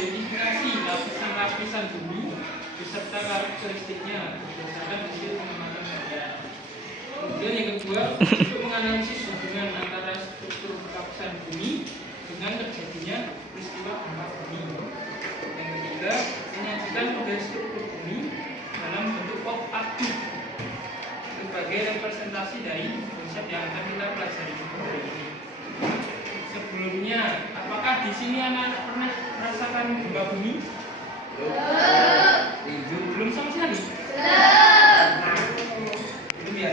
mengidentifikasi lapisan bumi beserta karakteristiknya berdasarkan hasil pengamatan media. Kemudian yang kedua, untuk menganalisis hubungan antara struktur lapisan bumi dengan terjadinya peristiwa gempa bumi. Yang ketiga, menyajikan model struktur bumi dalam bentuk pop aktif sebagai representasi dari konsep yang akan kita pelajari hari ini. Sebelumnya, apakah di sini anak-anak pernah merasakan gempa bumi? Belum sama sekali? Belum ya?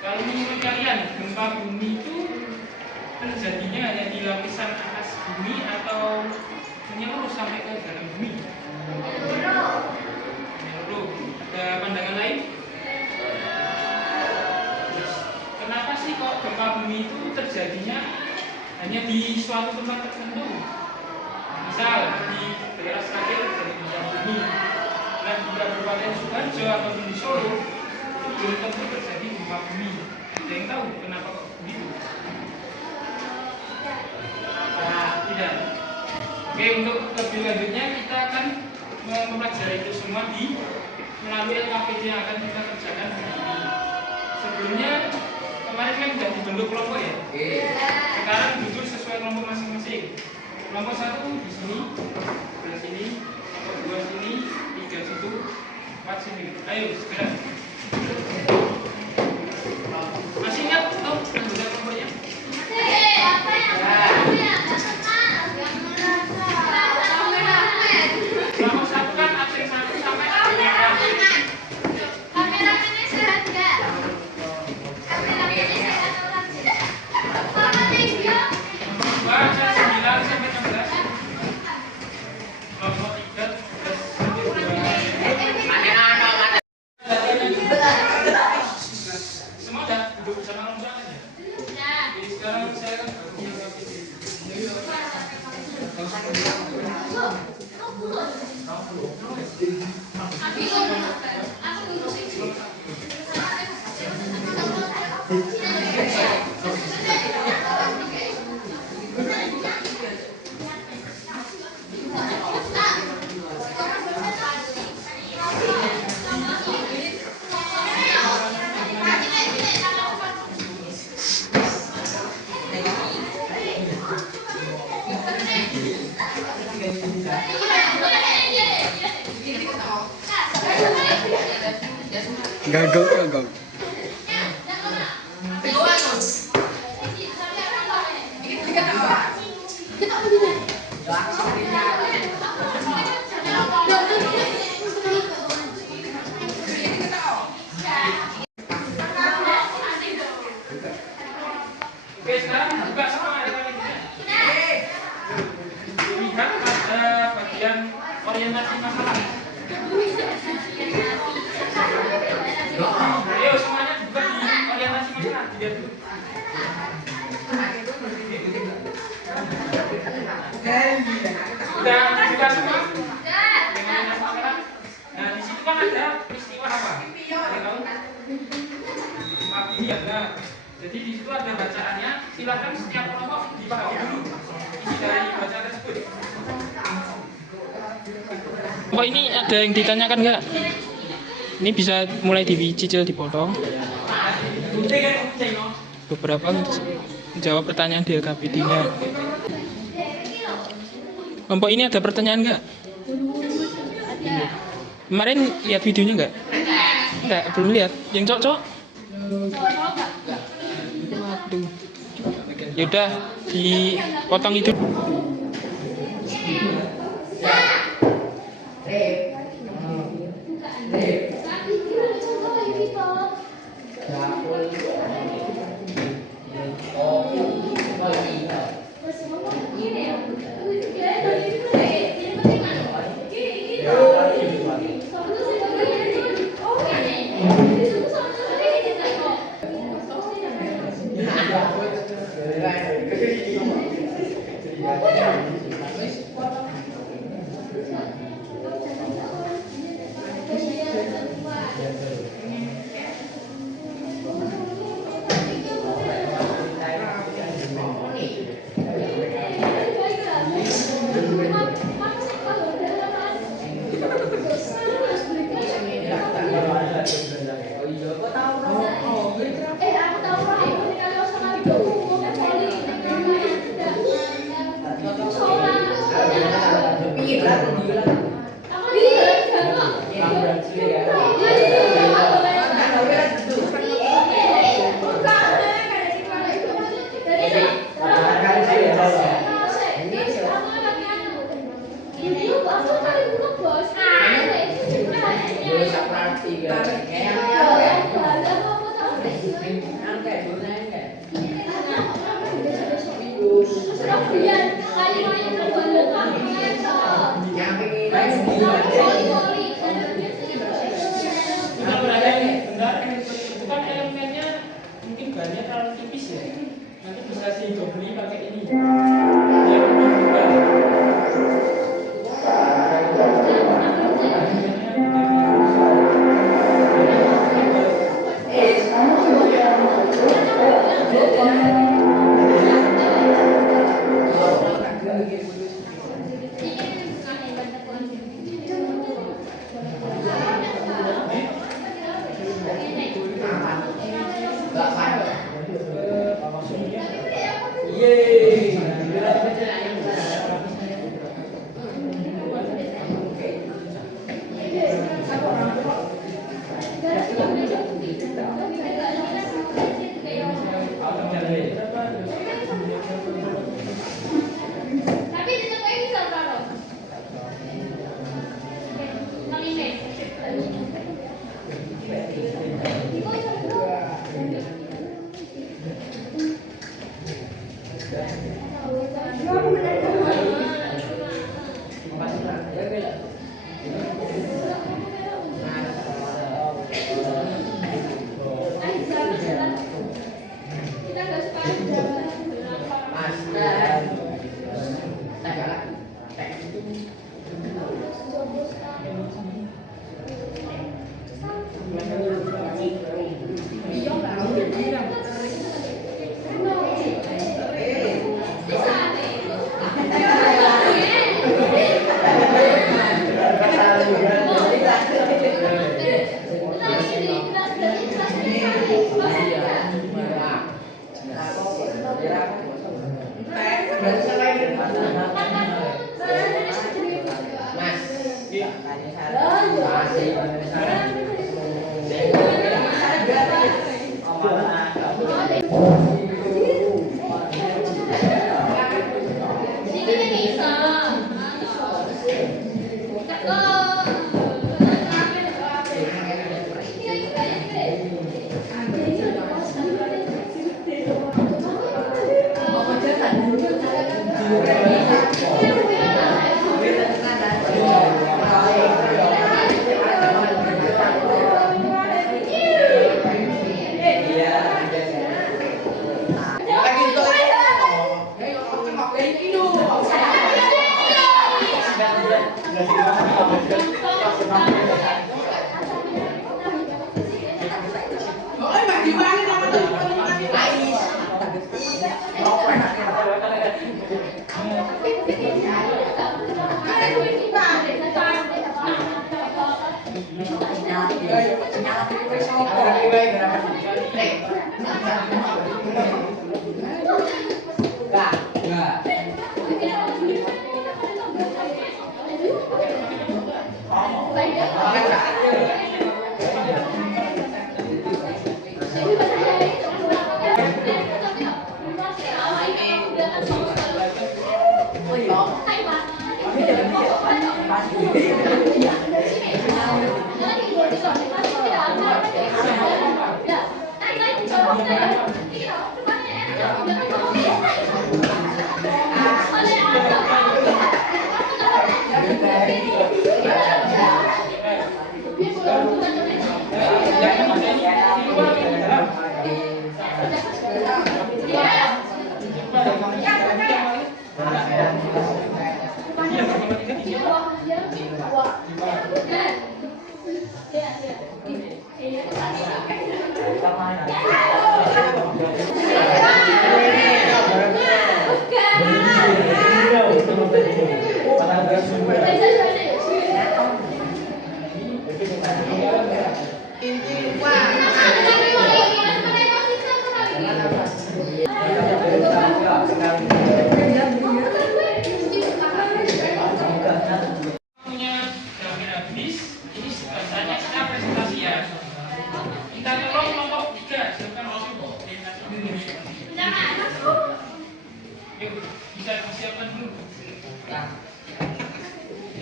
Kalau menurut kalian, gempa bumi itu terjadinya hanya di lapisan atas bumi atau menyeluruh sampai ke dalam bumi? Menyeluruh. Ada pandangan lain? Kenapa sih kok gempa bumi itu terjadinya hanya di suatu tempat tertentu? Misal di daerah Sragen terjadi gempa bumi, dan di Kabupaten Sukoharjo atau di Solo itu belum tentu terjadi gempa bumi. Ada yang tahu kenapa kok begitu? Nah, tidak. Oke, untuk lebih lanjutnya kita akan mempelajari itu semua melalui LKPD yang akan kita kerjakan hari ini. Sebelumnya kemarin kan sudah dibentuk kelompok ya. Sekarang duduk sesuai kelompok masing-masing. Kelompok 1 di sini, sebelah sini, kelompok 2 sini, 3 situ, 4 sini. Ayo segera. Masih ingat tuh anggota kelompoknya? Kelompok 1 kan absen 1 sampai Gagal. Oke, sekarang buka semua LKPD-nya. Lihat ada bagian orientasi masalah. Ayo semuanya buka di orientasi masalah. Dilihat dulu. Sudah buka semua? Orientasi masalah. Nah, di situ kan ada peristiwa apa? Ada tahu? Pagi ya, nah. Jadi di situ ada bacaannya. Silakan setiap kelompok dipahami dulu isi dari bacaan tersebut. Oh, ini ada yang ditanyakan nggak? Ini bisa mulai dicicil, dipotong. Beberapa jawab pertanyaan di LKPD-nya. Kelompok ini ada pertanyaan nggak? Kemarin lihat videonya nggak? Nggak, belum lihat. Yang cocok? Waduh. Yaudah, dipotong itu. Kita berada nih, bentar. Itu kan elemennya mungkin bahannya terlalu tipis ya. Nanti bisa sih beli pakai ini. Biar lebih tebal.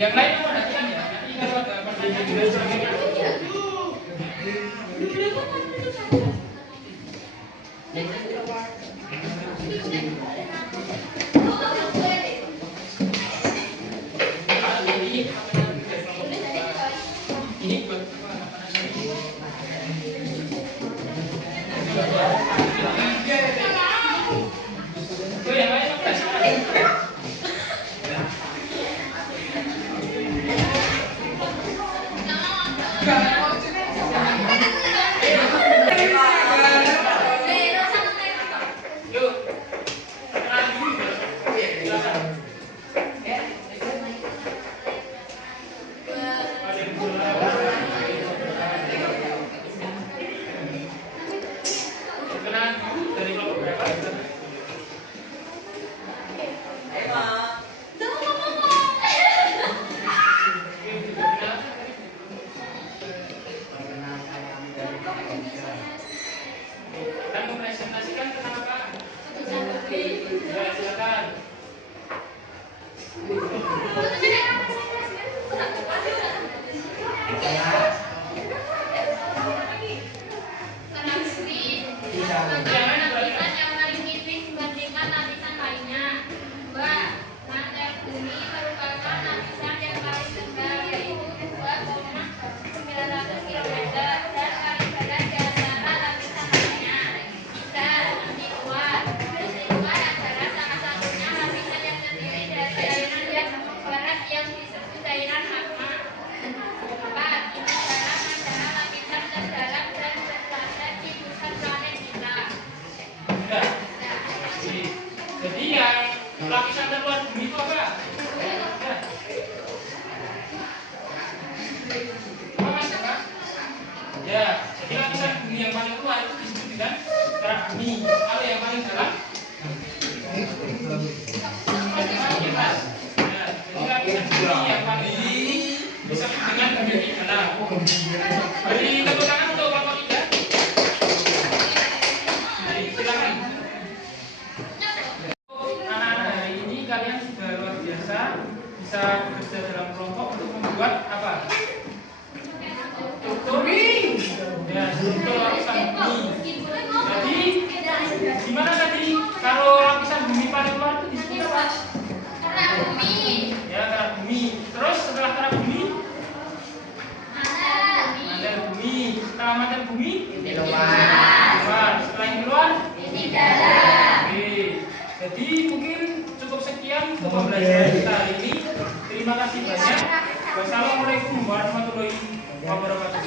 Yang lain perhatian ya. Nanti kalau ada pertanyaan sebagainya. materi luar bumi itu apa? Ya. Apa Mas? Apa? Ya, jadi lapisan bumi yang paling luar itu disebut dengan kerak bumi. Kalau yang paling dalam Mas. Ya, jadi lapisan bumi yang paling tinggi disebut dengan bumi dalam. Beri tepuk tangan untuk kelompok 3. Silakan. Anak-anak hari ini kalian sudah luar biasa bisa bekerja dalam kelompok untuk membuat apa? Struktur. Ya, struktur lapisan bumi. Jadi gimana tadi kalau lapisan bumi paling luar itu disebut apa? Kerak bumi. Ya, kerak bumi. Terus setelah kerak bumi? Mantel bumi. Setelah mantel bumi? Di luar. Setelah yang di luar? Di dalam. Oke. Jadi mungkin cukup sekian untuk pembelajaran kita hari ini. Terima kasih banyak. Wassalamualaikum warahmatullahi wabarakatuh.